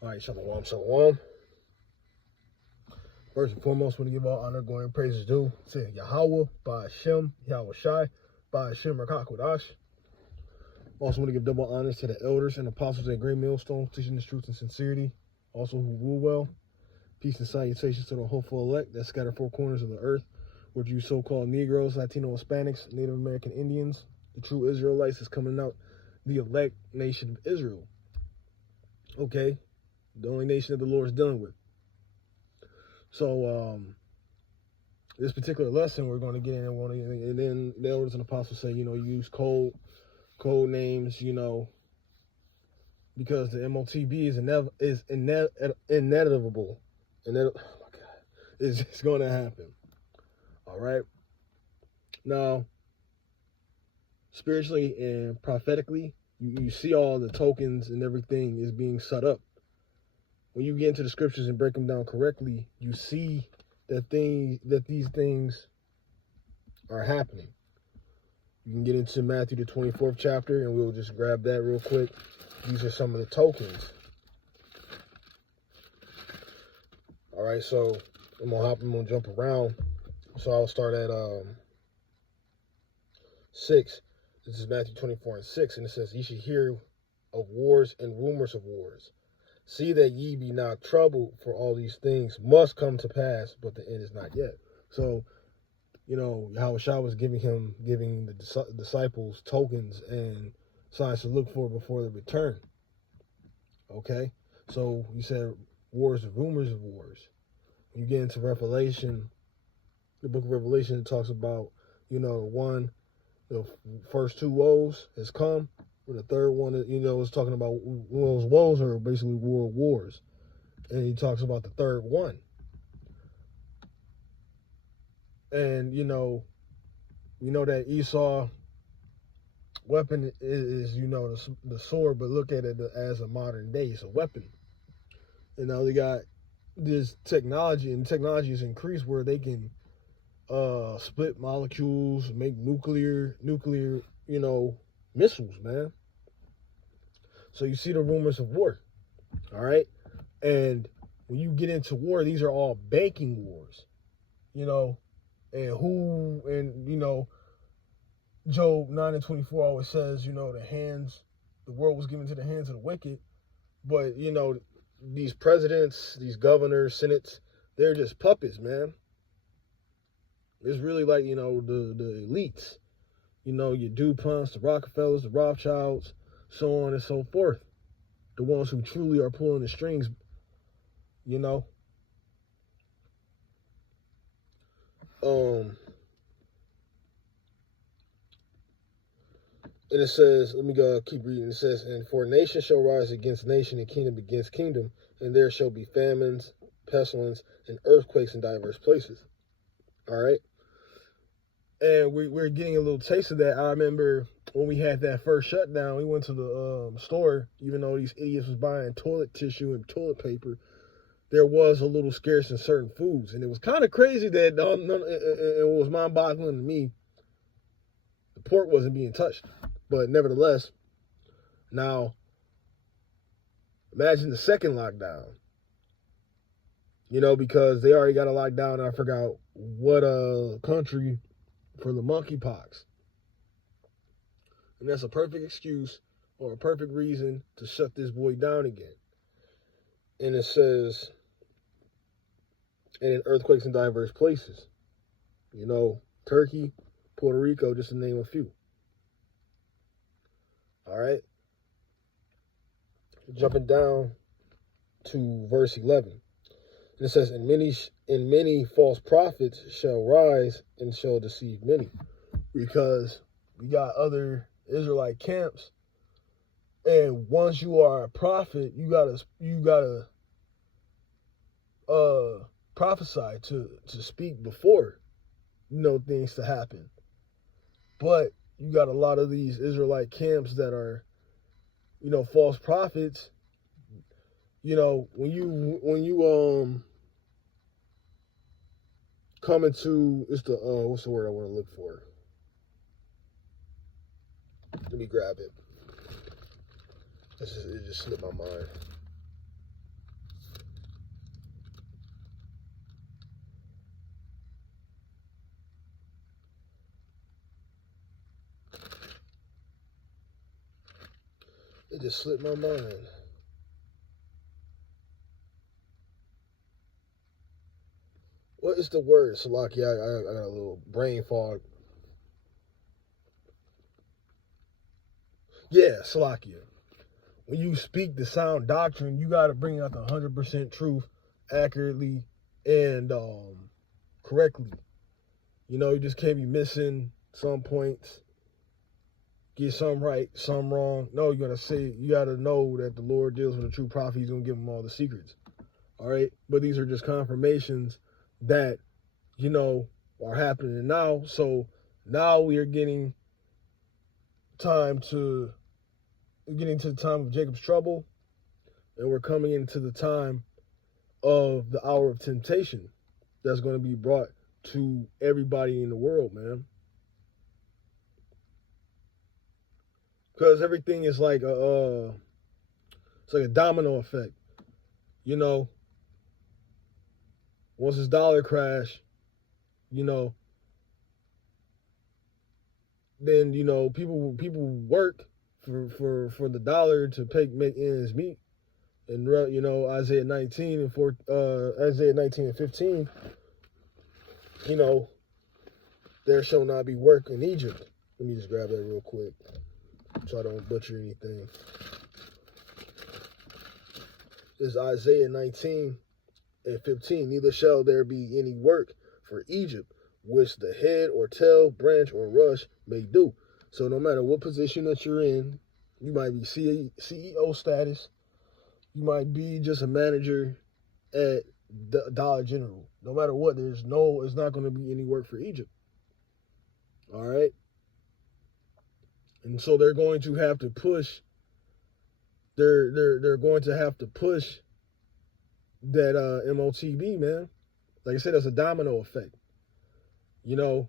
All right, shalom, shalom. First and foremost, I want to give all honor, glory, and praises due to Yahweh, by Hashem, Yahweh Shai, by Hashem, Rakakwadash. Also want to give double honors to the elders and apostles at Great Millstone, teaching the truth and sincerity, also who rule well. Peace and salutations to the hopeful elect that scatter four corners of the earth, which you so-called Negroes, Latino, Hispanics, Native American Indians, the true Israelites is coming out, the elect nation of Israel. Okay? The only nation that the Lord is dealing with. So, this particular lesson we're going to get in, and then the elders and apostles say, use code names, because the MOTB is inevitable. Oh my God, it's going to happen. All right. Now, spiritually and prophetically, you see all the tokens and everything is being set up. When you get into the scriptures and break them down correctly, you see that these things are happening. You can get into Matthew the 24th chapter, and we'll just grab that real quick. These are some of the tokens. All right, so I'm gonna jump around. So I'll start at 6. This is Matthew 24:6, and it says, "Ye should hear of wars and rumors of wars. See that ye be not troubled, for all these things must come to pass, but the end is not yet." So, Yahweh Shah was giving the disciples tokens and signs to look for before the return. Okay? So, you said wars and rumors of wars. When you get into Revelation, the book of Revelation, it talks about, the first two woes has come. The third one, is talking about those woes are basically world wars. And he talks about the third one. And, we know that Esau weapon is the sword, but look at it as a modern day. It's a weapon. And now they got this technology, and technology has increased where they can split molecules, make nuclear, missiles, man. So you see the rumors of war, all right? And when you get into war, these are all banking wars, and Job 9:24 always says, the world was given to the hands of the wicked, but, these presidents, these governors, senates, they're just puppets, man. It's really like, the elites, your DuPonts, the Rockefellers, the Rothschilds, so on and so forth. The ones who truly are pulling the strings, And it says, let me go keep reading. It says, "And for nation shall rise against nation, and kingdom against kingdom, and there shall be famines, pestilence, and earthquakes in diverse places." All right. And we're getting a little taste of that. I remember when we had that first shutdown, we went to the store, even though these idiots was buying toilet tissue and toilet paper, there was a little scarce in certain foods. And it was kind of crazy that it was mind-boggling to me. The pork wasn't being touched. But nevertheless, now, imagine the second lockdown. Because they already got a lockdown, and I forgot what country, for the monkeypox. And that's a perfect excuse or a perfect reason to shut this boy down again. And it says, and in earthquakes in diverse places. Turkey, Puerto Rico, just to name a few. All right. Jumping down to verse 11. And it says, and many false prophets shall rise and shall deceive many. Because we got other Israelite camps, and once you are a prophet, you gotta prophesy to speak before things to happen. But you got a lot of these Israelite camps that are false prophets. When you come into, it's the what's the word I want to look for? Let me grab it. It just slipped my mind. It just slipped my mind. What is the word, Salaki? I got a little brain fog. Yeah, Salakia. When you speak the sound doctrine, you got to bring out the 100% truth accurately and correctly. You know, you just can't be missing some points, get some right, some wrong. No, you got to know that the Lord deals with a true prophet. He's going to give them all the secrets. All right? But these are just confirmations that, you know, are happening now. So now we are getting to the time of Jacob's trouble, and we're coming into the time of the hour of temptation that's going to be brought to everybody in the world, man. Because everything is like it's like a domino effect. You know, once this dollar crash, you know, then you know people work for the dollar to make ends meet. And you know, Isaiah 19 and 15, you know, there shall not be work in Egypt. Let me just grab that real quick so I don't butcher anything. This is Isaiah 19 and 15. Neither shall there be any work for Egypt, which the head or tail, branch or rush may do. So no matter what position that you're in, you might be CEO status, you might be just a manager at Dollar General. No matter what, it's not going to be any work for Egypt. All right? And so they're going to have to push they're going to have to push that MOTB, man. Like I said, that's a domino effect. You know,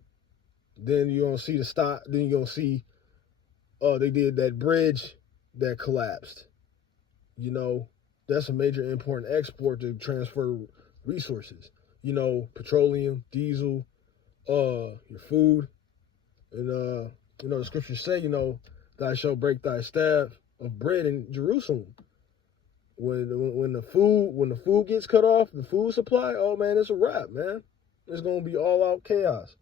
then you're going to see the stock, then you're going to see they did that bridge that collapsed. You know, that's a major import and export to transfer resources. You know, petroleum, diesel, your food. And, you know, the scriptures say, you know, thou shalt break thy staff of bread in Jerusalem. When the food gets cut off, the food supply, oh, man, it's a wrap, man. It's going to be all out chaos.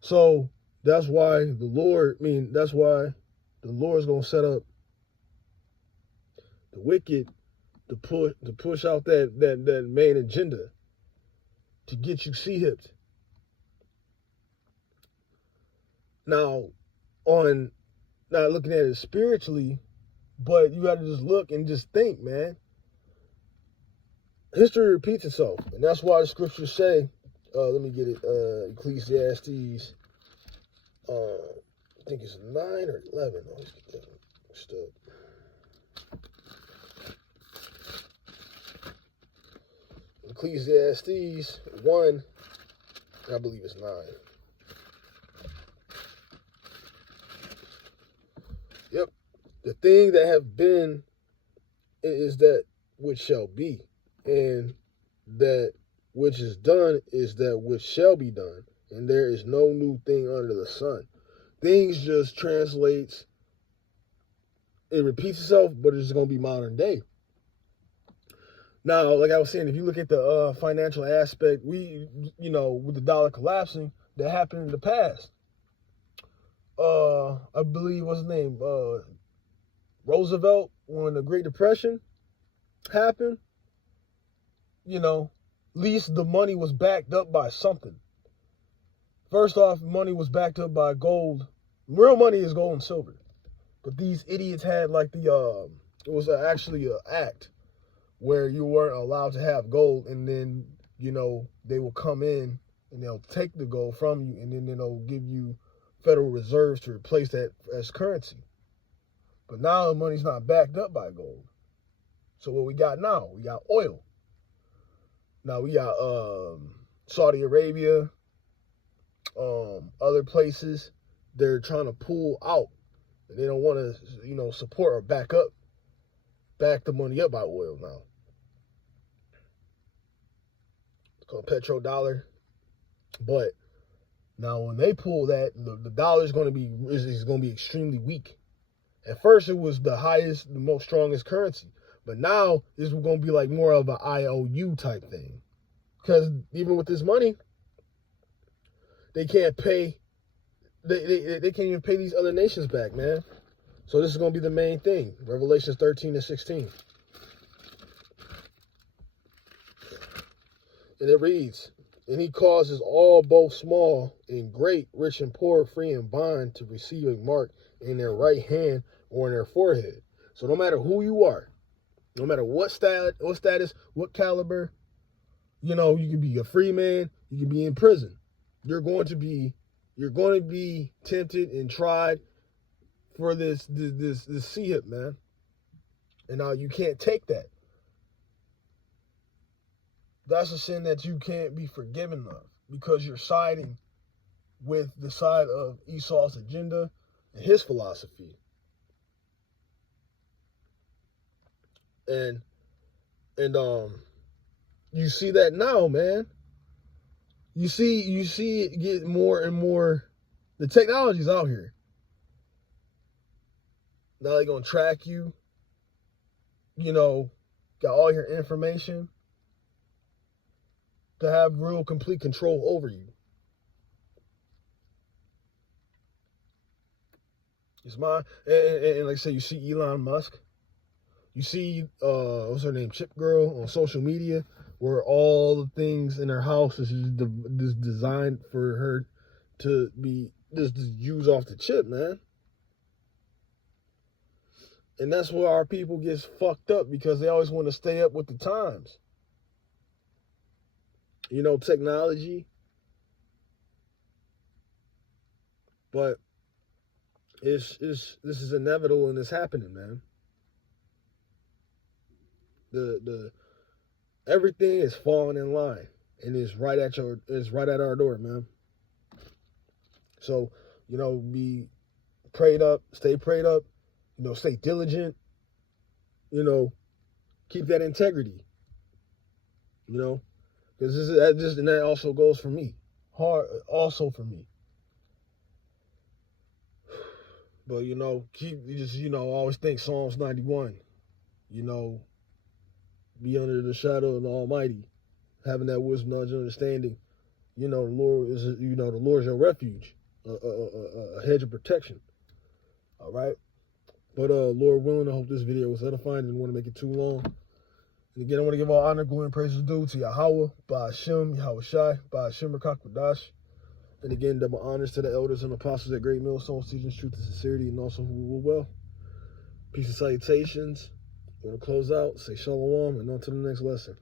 So that's why the Lord is going to set up the wicked to push out that main agenda to get you sea-hipped. Now looking at it spiritually, but you got to just look and just think, man. History repeats itself, and that's why the scriptures say, let me get it, Ecclesiastes, I think it's 9 or 11. Let's get that mixed up. Ecclesiastes 1, I believe it's 9. Yep. The thing that have been is that which shall be, and that which is done is that which shall be done, and there is no new thing under the sun. Things just translates, it repeats itself, but it's going to be modern day. Now, like I was saying, if you look at the financial aspect, with the dollar collapsing, that happened in the past. I believe, what's his name? Roosevelt, when the Great Depression happened, at least the money was backed up by something. First off, money was backed up by gold. Real money is gold and silver. But these idiots had it was actually an act where you weren't allowed to have gold, and then, they will come in and they'll take the gold from you, and then they'll give you Federal Reserves to replace that as currency. But now the money's not backed up by gold. So what we got now? We got oil. Now we got Saudi Arabia, other places. They're trying to pull out, and they don't want to, support or back the money up by oil now. It's called petrodollar. But now when they pull that, the dollar is going to be extremely weak. At first, it was the highest, the most strongest currency. But now, this is going to be like more of an IOU type thing. Because even with this money, they can't pay, they can't even pay these other nations back, man. So this is going to be the main thing. Revelations 13 and 16. And it reads, and he causes all, both small and great, rich and poor, free and bond, to receive a mark in their right hand or in their forehead. So no matter who you are, no matter what status, what caliber, you know, you can be a free man, you can be in prison. You're going to be tempted and tried for this C-hip, man. And now you can't take that. That's a sin that you can't be forgiven of, because you're siding with the side of Esau's agenda and his philosophy. And you see that now, man. You see it get more and more. The technology's out here. Now they're gonna track you. You know, got all your information to have real complete control over you. It's mine. And like I say, you see Elon Musk. You see, what's her name, Chip Girl, on social media, where all the things in her house is just designed for her to be just use off the chip, man. And that's where our people gets fucked up, because they always want to stay up with the times. You know, technology. But this is inevitable, and it's happening, man. The everything is falling in line, and it's right at our door, man. So, you know, be prayed up, stay prayed up, you know, stay diligent, you know, keep that integrity, you know, because that also goes for me, also for me. But, you know, always think Psalms 91, you know, be under the shadow of the Almighty, having that wisdom, knowledge, and understanding. You know, the Lord is your refuge, a hedge of protection. All right. But Lord willing, I hope this video was edifying. Didn't want to make it too long. And again, I want to give all honor, glory, and praises due to Yahweh, Ba'ashem, Yahweh Shai, Ba'ashem, Rakakwadash. And again, double honors to the elders and apostles at Great Millstones, teaching truth and sincerity, and also who rule well. Peace and salutations. Want to close out, say shalom, and on to the next lesson.